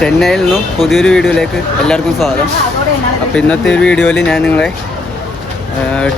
ചെന്നൈയിൽ നിന്നും പുതിയൊരു വീഡിയോയിലേക്ക് എല്ലാവർക്കും സ്വാഗതം. അപ്പോൾ ഇന്നത്തെ ഒരു വീഡിയോയിൽ ഞാൻ നിങ്ങളെ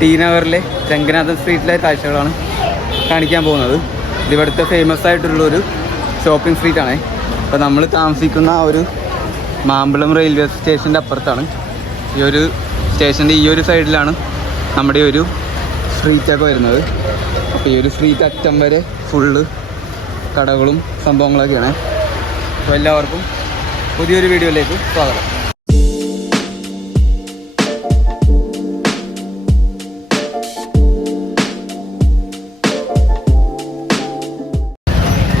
ടി നഗറിലെ രംഗനാഥൻ സ്ട്രീറ്റിലെ കാഴ്ചകളാണ് കാണിക്കാൻ പോകുന്നത്. ഇതിവിടുത്തെ ഫേമസ് ആയിട്ടുള്ളൊരു ഷോപ്പിംഗ് സ്ട്രീറ്റാണ്. അപ്പോൾ നമ്മൾ താമസിക്കുന്ന ഒരു മാമ്പഴം റെയിൽവേ സ്റ്റേഷൻ്റെ അപ്പുറത്താണ്. ഈ ഒരു സ്റ്റേഷൻ്റെ ഈ ഒരു സൈഡിലാണ് നമ്മുടെ ഒരു സ്ട്രീറ്റൊക്കെ വരുന്നത്. അപ്പോൾ ഈ ഒരു സ്ട്രീറ്റ് അറ്റം വരെ ഫുള്ള് കടകളും സംഭവങ്ങളൊക്കെയാണ്. അപ്പോൾ എല്ലാവർക്കും പുതിയൊരു വീഡിയോയിലേക്ക് സ്വാഗതം.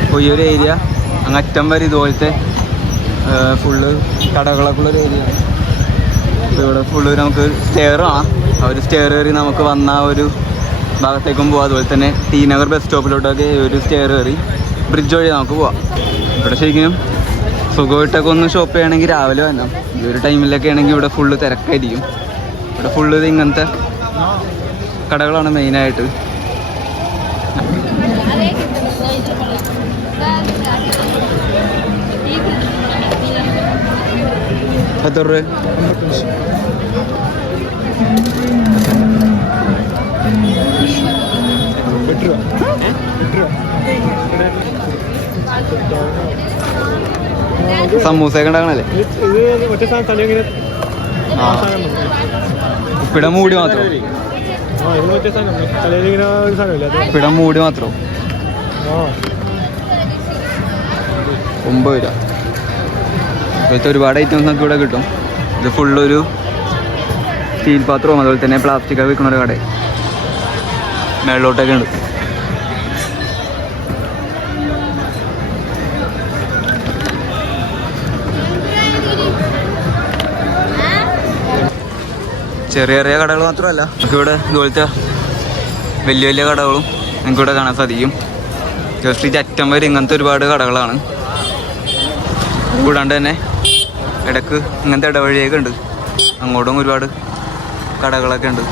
അപ്പോൾ ഈ ഒരു ഏരിയ അങ്ങറ്റം വരെ ഇതുപോലത്തെ ഫുള്ള് കടകളൊക്കെ ഉള്ളൊരു ഏരിയയാണ്. അപ്പോൾ ഇവിടെ ഫുള്ള് നമുക്ക് സ്റ്റെയർ കാണാം. ആ ഒരു സ്റ്റെയർ കയറി നമുക്ക് വന്ന ഒരു ഭാഗത്തേക്കും പോകാം. അതുപോലെ തന്നെ ടി നഗർ ബസ് സ്റ്റോപ്പിലോട്ടൊക്കെ ഒരു സ്റ്റെയർ കയറി ബ്രിഡ്ജ് വഴി നമുക്ക് പോവാം. ഇവിടെ ശരിക്കും സുഖമായിട്ടൊക്കെ ഒന്ന് ഷോപ്പ് ചെയ്യണമെങ്കിൽ രാവിലെ വരണം. ഈ ഒരു ടൈമിലൊക്കെ ആണെങ്കിൽ ഇവിടെ ഫുള്ള് തിരക്കായിരിക്കും. ഇവിടെ ഫുള്ള് ഇങ്ങനത്തെ കടകളാണ് മെയിനായിട്ട്. എത്ര രൂപ? സമൂസയൊക്കെ ഉണ്ടാക്കണല്ലേ? ഉപ്പിട മൂടി മാത്രം. ഉപ്പിട മൂടി മാത്രം 9 രൂപ. ഇപ്പോഴത്തെ ഒരുപാട് ഐറ്റംസ് നമുക്ക് ഇവിടെ കിട്ടും. ഇത് ഫുള്ളൊരു സ്റ്റീൽ പാത്രവും അതുപോലെ തന്നെ പ്ലാസ്റ്റിക് ഒക്കെ വിൽക്കുന്ന ഒരു കട മേളിലോട്ടൊക്കെ ഉണ്ട്. ചെറിയ ചെറിയ കടകൾ മാത്രമല്ല, നമുക്കിവിടെ ഇതുപോലത്തെ വലിയ വലിയ കടകളും നമുക്കിവിടെ കാണാൻ സാധിക്കും. ജസ്റ്റ് ഈ അറ്റം വരെ ഇങ്ങനത്തെ ഒരുപാട് കടകളാണ്. കൂടാണ്ട് തന്നെ ഇടക്ക് ഇങ്ങനത്തെ ഇടവഴിയൊക്കെ ഉണ്ട്. അങ്ങോട്ടും ഒരുപാട് കടകളൊക്കെ ഉണ്ട്.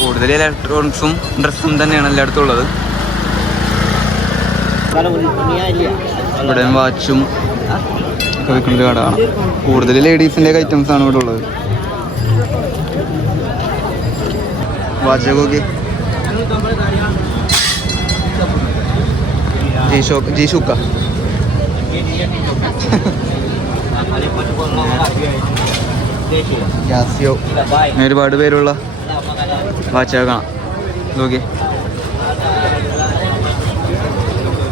കൂടുതൽ ഇലക്ട്രോണിക്സും ഡ്രസ്സും തന്നെയാണ് എല്ലായിടത്തും ഉള്ളത്. ഇവിടെ വാച്ചും ഒക്കെ വിൽക്കുന്ന ഒരു കടയാണ്. കൂടുതൽ ലേഡീസിൻ്റെ ഐറ്റംസ് ആണ് ഇവിടെ ഉള്ളത്. വാച്ചൊക്കെ ജീഷുക്ക യാസിയോ അങ്ങനെ ഒരുപാട് പേരുള്ള വാച്ചൊക്കെ കാണാം. നോക്കി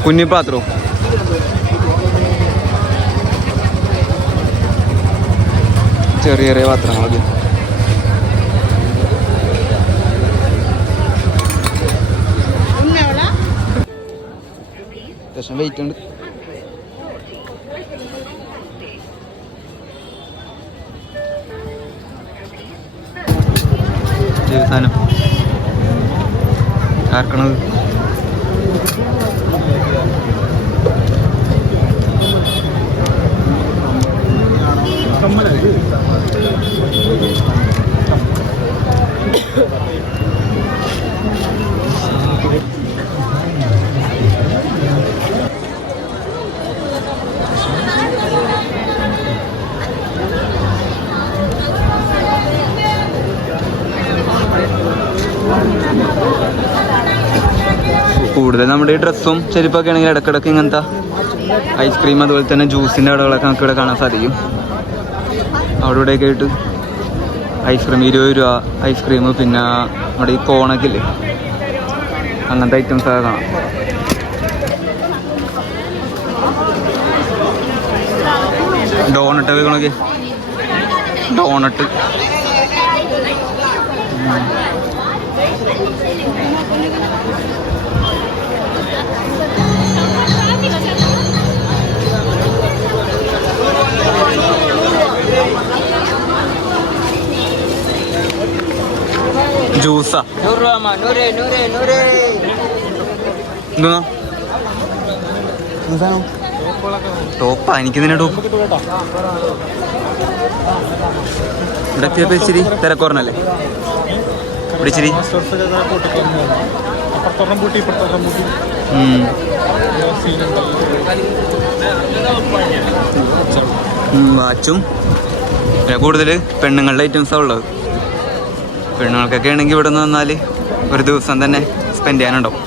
കുഞ്ഞിപ്പാത്രവും ചെറിയ ചെറിയ പാത്രങ്ങളൊക്കെ. അത്യാവശ്യം വെയിറ്റ് ഉണ്ട്. സാധനം ആർക്കണത്? കൂടുതൽ നമ്മുടെ ഈ ഡ്രസ്സും ചെരുപ്പൊക്കെ ആണെങ്കിൽ ഇടക്കിടക്ക് ഇങ്ങനത്തെ ഐസ്ക്രീം അതുപോലെ തന്നെ ജ്യൂസിൻ്റെ കടകളൊക്കെ നമുക്ക് ഇവിടെ കാണാൻ സാധിക്കും. അവിടെ ഇവിടെയൊക്കെ ആയിട്ട് ഐസ്ക്രീം 20 രൂപ ഐസ്ക്രീം, പിന്നെ നമ്മുടെ ഈ കോണൊക്കെ ഇല്ലേ അങ്ങനത്തെ ഐറ്റംസൊക്കെ കാണാം. ഡോണട്ട് വെക്കണമൊക്കെ ഡോണട്ട് ജ്യൂസാ ടോപ്പാ? എനിക്കിതിനെ ടോപ്പ് ഇവിടെ എത്തിയപ്പോൾ ഇച്ചിരി തിരക്കുറഞ്ഞല്ലേ? ഇവിടെ ഇച്ചിരി വാച്ചും പിന്നെ കൂടുതൽ പെണ്ണുങ്ങളുടെ ഐറ്റംസാണ് ഉള്ളത്. പെണ്ണുങ്ങൾക്കൊക്കെ ആണെങ്കിൽ ഇവിടെ നിന്ന് വന്നാൽ ഒരു ദിവസം തന്നെ സ്പെൻഡ് ചെയ്യാനുണ്ടാവും.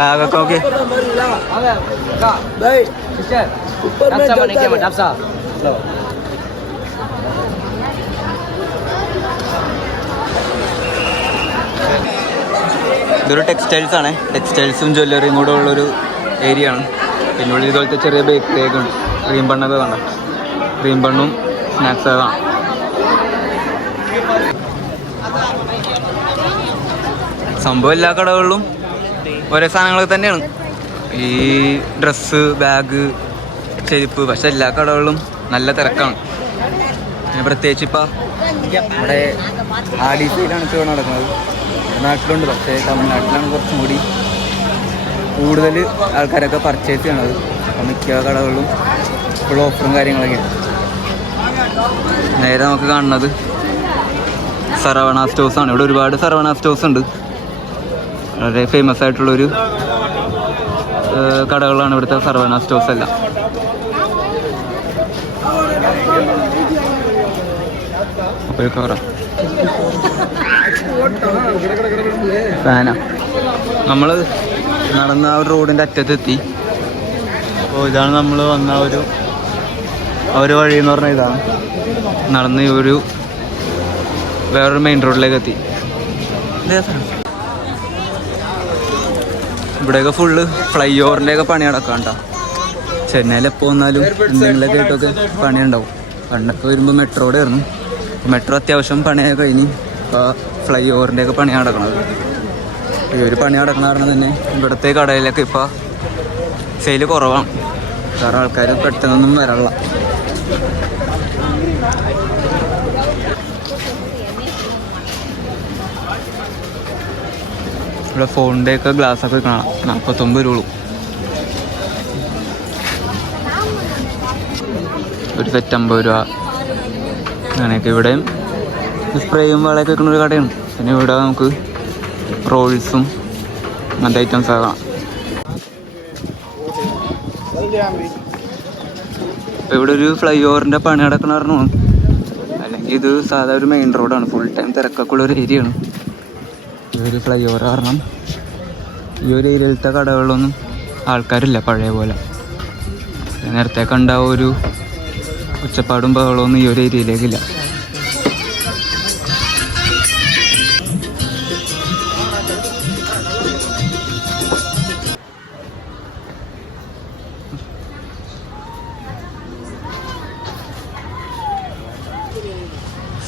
Bagak oke. Baik. Dapsa mana kiam dapsa. ഇതൊരു ടെക്സ്റ്റൈൽസ് ആണ്. ടെക്സ്റ്റൈൽസും ജ്വല്ലറിയും കൂടെ ഉള്ളൊരു ഏരിയ ആണ്. പിന്നെ ഉള്ളിൽ ഇതുപോലത്തെ ചെറിയ ബേക്കറി ഒക്കെ ഉണ്ട്. ക്രീം ബണ്ണൊക്കെ കാണാം. ക്രീം ബണ്ണും സ്നാക്സൊക്കെ കാണാം. സംഭവം എല്ലാ കടകളിലും ഒരേ സാധനങ്ങളൊക്കെ തന്നെയാണ്. ഈ ഡ്രസ്സ്, ബാഗ്, ചെരുപ്പ്. പക്ഷെ എല്ലാ കടകളിലും നല്ല തിരക്കാണ്. പിന്നെ പ്രത്യേകിച്ച് ഇപ്പം ഇവിടെ ആഡീസയിലാണ് ഇപ്പോൾ നടക്കുന്നത്. നാട്ടിലുണ്ട്, പക്ഷേ തമിഴ്നാട്ടിലാണ് കുറച്ചും കൂടി കൂടുതൽ ആൾക്കാരൊക്കെ പർച്ചേസ് ചെയ്യണത്. അപ്പം മിക്ക കടകളിലും ഫുൾ ഓഫറും കാര്യങ്ങളൊക്കെയാണ്. നേരെ നമുക്ക് കാണുന്നത് സരവണ സ്റ്റോഴ്സാണ്. ഇവിടെ ഒരുപാട് സരവണ സ്റ്റോഴ്സ് ഉണ്ട്. വളരെ ഫേമസ് ആയിട്ടുള്ളൊരു കടകളാണ് ഇവിടുത്തെ സരവണ സ്റ്റോഴ്സ് എല്ലാം. ഫാന നമ്മൾ നടന്ന ആ ഒരു റോഡിൻ്റെ അറ്റത്തെത്തി. അപ്പോൾ ഇതാണ് നമ്മൾ വന്ന ഒരു വഴി എന്ന് പറഞ്ഞാൽ ഇതാണ്. നടന്ന് ഒരു വേറൊരു മെയിൻ റോഡിലേക്ക് എത്തി. ഇവിടെയൊക്കെ ഫുള്ള് ഫ്ലൈ ഓവറിൻ്റെയൊക്കെ പണി നടക്കാണ്ട. ചെന്നൈയിൽ എപ്പോൾ വന്നാലും എന്തെങ്കിലുമൊക്കെ ആയിട്ടൊക്കെ പണിയുണ്ടാവും. പണ്ടൊക്കെ വരുമ്പോൾ മെട്രോയുടെ ആയിരുന്നു. മെട്രോ അത്യാവശ്യം പണിയൊക്കെ കഴിഞ്ഞ് ഇപ്പോൾ ഫ്ലൈ ഓവറിൻ്റെയൊക്കെ പണി നടക്കണത്. ഈ ഒരു പണി നടക്കണ കാരണം തന്നെ ഇവിടുത്തെ കടയിലൊക്കെ ഇപ്പോൾ സെയിൽ കുറവാണ്. വേറെ ആൾക്കാർ പെട്ടെന്നൊന്നും വരാനുള്ള. ഇവിടെ ഫോണിൻ്റെയൊക്കെ ഗ്ലാസ്സൊക്കെ കാണാം. 49 രൂപ ഒരു സെറ്റ്, 50 രൂപ അങ്ങനെയൊക്കെ. ഇവിടെയും സ്പ്രേയും വളയൊക്കെ വെക്കുന്ന ഒരു കടയാണ്. പിന്നെ ഇവിടെ നമുക്ക് റോൾസും അങ്ങനത്തെ ഐറ്റംസ് ആകാം. ഇപ്പം ഇവിടെ ഒരു ഫ്ലൈ ഓവറിൻ്റെ പണി നടക്കണ പറഞ്ഞു. അല്ലെങ്കിൽ ഇത് സാധാ ഒരു മെയിൻ റോഡാണ്. ഫുൾ ടൈം തിരക്കൊക്കെ ഉള്ളൊരു ഏരിയയാണ്. ഒരു ഫ്ലൈ ഓവർ കാരണം ഈ ഒരു ഏരിയയിലത്തെ കടകളിലൊന്നും ആൾക്കാരില്ല പഴയ പോലെ. നേരത്തെ കണ്ട ഒരു ഒച്ചപ്പാടും ബഹളമൊന്നും ഈ ഒരു ഏരിയയിലേക്കില്ല.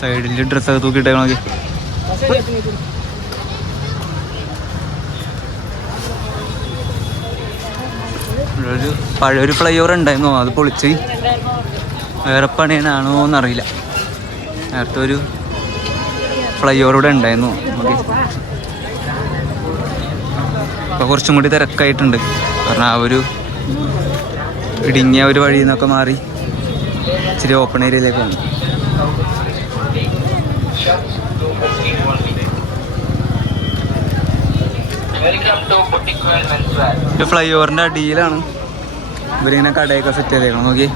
സൈഡിൽ ഡ്രസ്സൊക്കെ തൂക്കിയിട്ടേ നോക്കി. ഒരു പഴയൊരു ഫ്ലൈ ഓവർ ഉണ്ടായിരുന്നു. അത് പൊളിച്ച് വേറെ പണിയാണോ എന്നറിയില്ല. നേരത്തെ ഒരു ഫ്ലൈ ഓവർ ഇവിടെ ഉണ്ടായിരുന്നു. ഇപ്പോൾ കുറച്ചും കൂടി തിരക്കായിട്ടുണ്ട്. കാരണം ആ ഒരു ഇടുങ്ങിയ ഒരു വഴിയിൽ നിന്നൊക്കെ മാറി ഇച്ചിരി ഓപ്പൺ ഏരിയയിലേക്ക് വന്നു. ഇത് ഫ്ലൈ ഓവറിൻ്റെ അടിയിലാണ് ഇവരിങ്ങനെ കടയൊക്കെ സെറ്റ് ചെയ്തേക്കണം. നോക്കി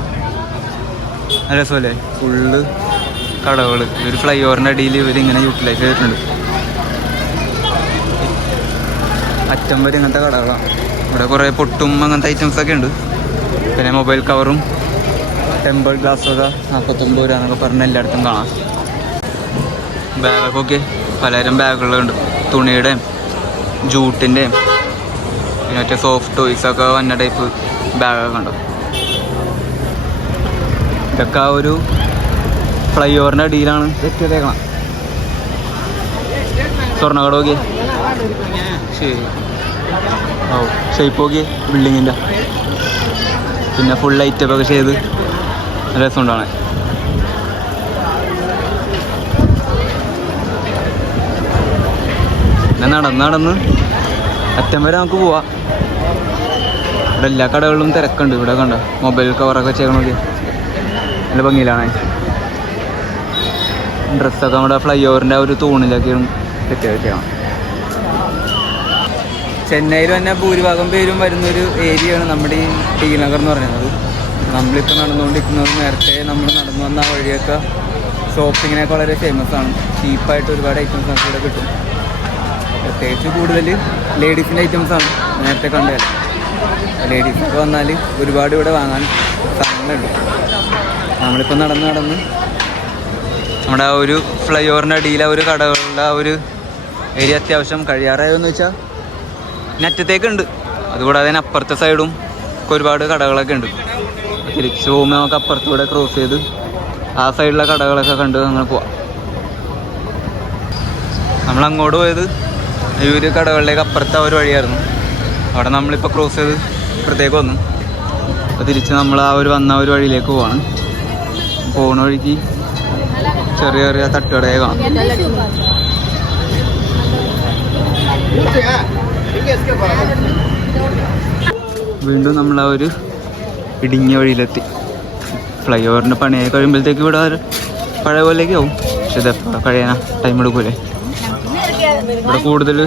നല്ല രസമല്ലേ? ഫുള്ള് കടകൾ. ഒരു ഫ്ലൈ ഓവറിൻ്റെ അടിയിൽ ഇവരിങ്ങനെ യൂട്ടിലൈസ് ചെയ്തിട്ടുണ്ട്. അറ്റം വരെ ഇങ്ങനത്തെ കടകളാണ്. ഇവിടെ കുറേ പൊട്ടും അങ്ങനത്തെ ഐറ്റംസൊക്കെ ഉണ്ട്. പിന്നെ മൊബൈൽ കവറും ടെമ്പിൾ ഗ്ലാസ്സൊക്കെ 49 രൂപ എന്നൊക്കെ പറഞ്ഞ് എല്ലായിടത്തും കാണാം. ബാഗൊക്കെ പലതരം ബാഗുകളുണ്ട്. തുണിയുടെയും ജൂട്ടിൻ്റെയും പിന്നെ മറ്റേ സോഫ്റ്റ് ടോയ്സൊക്കെ വന്ന ടൈപ്പ് ബാഗൊക്കെ ഉണ്ട്. ഇതൊക്കെ ആ ഒരു ഫ്ലൈ ഓവറിൻ്റെ അടിയിലാണ് സെറ്റ് ചെയ്തേക്കണം. സ്വർണ്ണക്കട നോക്കി. ശരി, ഓ ഷേപ്പ് നോക്കി ബിൽഡിങ്ങിൻ്റെ, പിന്നെ ഫുൾ ലൈറ്റപ്പൊക്കെ ചെയ്ത് രസമുണ്ടാണ്. പിന്നെ നടന്ന് അറ്റം വരെ നമുക്ക് പോവാം. ഇവിടെ എല്ലാ കടകളിലും തിരക്കുണ്ട്. ഇവിടെ കണ്ട മൊബൈൽ കവറൊക്കെ ചെയ്യണമെങ്കിൽ നല്ല ഭംഗിയിലാണ്. ഡ്രസ്സൊക്കെ നമ്മുടെ ഫ്ലൈ ഓവറിൻ്റെ ഒരു തൂണിലൊക്കെയാണ് സെറ്റ് ചെയ്യണം. ചെന്നൈയിൽ തന്നെ ഭൂരിഭാഗം പേരും വരുന്നൊരു ഏരിയയാണ് നമ്മുടെ ഈ ടി നഗർ എന്ന് പറയുന്നത്. നമ്മളിപ്പോൾ നടന്നുകൊണ്ടിരിക്കുന്നത്, നേരത്തെ നമ്മൾ നടന്നു വന്ന ആ വഴിയൊക്കെ ഷോപ്പിങ്ങിനൊക്കെ വളരെ ഫേമസ് ആണ്. ചീപ്പായിട്ട് ഒരുപാട് ഐറ്റംസ് നമുക്ക് ഇവിടെ കിട്ടും. പ്രത്യേകിച്ച് കൂടുതൽ ലേഡീസിൻ്റെ ഐറ്റംസാണ് നേരത്തെ കണ്ടാൽ. ലേഡീസൊക്കെ വന്നാൽ ഒരുപാട് ഇവിടെ വാങ്ങാൻ സാധനങ്ങളുണ്ട്. നമ്മളിപ്പോൾ നടന്ന് നമ്മുടെ ആ ഒരു ഫ്ലൈ ഓവറിൻ്റെ അടിയിൽ ആ ഒരു കടകളുടെ ആ ഒരു ഏരിയ അത്യാവശ്യം കഴിയാറായെന്ന് വെച്ചാൽ നെറ്റത്തേക്കുണ്ട്. അതുകൂടാതെ തന്നെ അപ്പുറത്തെ സൈഡും ഒക്കെ ഒരുപാട് കടകളൊക്കെ ഉണ്ട്. തിരിച്ച് പോകുമ്പോൾ നമുക്ക് അപ്പുറത്തൂടെ ക്രോസ് ചെയ്ത് ആ സൈഡിലെ കടകളൊക്കെ കണ്ട് അങ്ങനെ പോവാം. നമ്മളങ്ങോട്ട് പോയത് ഈ ഒരു കടകളിലേക്ക് അപ്പുറത്തെ ഒരു വഴിയായിരുന്നു. അവിടെ നമ്മളിപ്പോൾ ക്രോസ് ചെയ്ത് ഇപ്പുറത്തേക്ക് വന്നു. അപ്പോൾ തിരിച്ച് നമ്മൾ ആ ഒരു വന്ന ഒരു വഴിയിലേക്ക് പോവാണ്. പോകുന്ന വഴിക്ക് ചെറിയ ചെറിയ തട്ടുകടയെ കാണാം. വീണ്ടും നമ്മൾ ആ ഒരു ഇടുങ്ങിയ വഴിയിലെത്തി. ഫ്ലൈ ഓവറിൻ്റെ പണിയായി കഴിയുമ്പോഴത്തേക്ക് ഇവിടെ പഴയ പോലെയൊക്കെ ആവും. പക്ഷെ ഇതെപ്പോൾ കഴിയാനാ, ടൈം എടുക്കൂലേ. ഇവിടെ കൂടുതൽ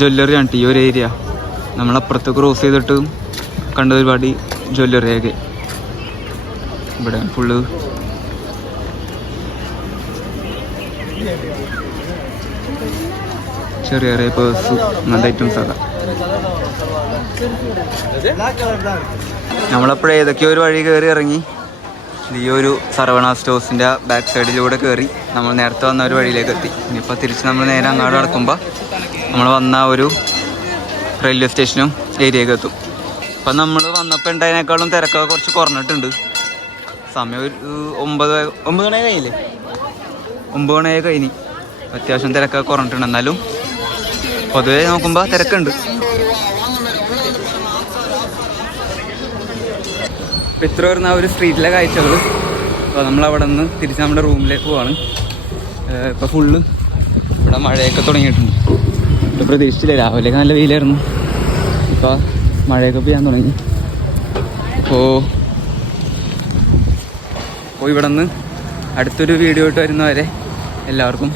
ജ്വല്ലറിയാണ് ഈ ഒരു ഏരിയ. നമ്മളപ്പുറത്ത് ക്രോസ് ചെയ്തിട്ട് കണ്ട ഒരുപാട് ജ്വല്ലറിയൊക്കെ ഇവിടെ ഫുള്ള് ചെറിയ ചെറിയ പേഴ്സ് അങ്ങനത്തെ ഐറ്റംസൊക്കെ. നമ്മളപ്പോഴേ ഏതൊക്കെയോ ഒരു വഴി കയറി ഇറങ്ങി ഈ ഒരു സർവണ സ്റ്റോഴ്സിൻ്റെ ബാക്ക് സൈഡിലൂടെ കയറി നമ്മൾ നേരത്തെ വന്ന ഒരു വഴിയിലേക്ക് എത്തി. ഇനിയിപ്പോൾ തിരിച്ച് നമ്മൾ നേരെ അങ്ങോട്ട് നടക്കുമ്പോൾ നമ്മൾ വന്ന ഒരു റെയിൽവേ സ്റ്റേഷനും ഏരിയയൊക്കെ എത്തും. അപ്പം നമ്മൾ വന്നപ്പോൾ ഉണ്ടായതിനേക്കാളും തിരക്കൊക്കെ കുറച്ച് കുറഞ്ഞിട്ടുണ്ട്. സമയം ഒരു 9 മണി കഴിഞ്ഞില്ലേ, 9 മണിയായി കഴിഞ്ഞ്. അത്യാവശ്യം തിരക്കൊക്കെ കുറഞ്ഞിട്ടുണ്ട്. എന്നാലും പൊതുവെ നോക്കുമ്പോൾ തിരക്കുണ്ട്. ഇപ്പം ഇത്ര വരുന്ന ഒരു സ്ട്രീറ്റിലെ കാഴ്ചകൾ. അപ്പോൾ നമ്മളവിടെ നിന്ന് തിരിച്ച് നമ്മുടെ റൂമിലേക്ക് പോവാണ്. ഇപ്പോൾ ഫുള്ള് ഇവിടെ മഴയൊക്കെ തുടങ്ങിയിട്ടുണ്ട്. ഇവിടെ പ്രതീക്ഷിച്ചില്ല, രാവിലെയൊക്കെ നല്ല വെയിലായിരുന്നു. ഇപ്പോൾ മഴയൊക്കെ പെയ്യാൻ തുടങ്ങി. അപ്പോൾ ഇവിടെ നിന്ന് അടുത്തൊരു വീഡിയോ ഇട്ട് വരുന്നവരെ എല്ലാവർക്കും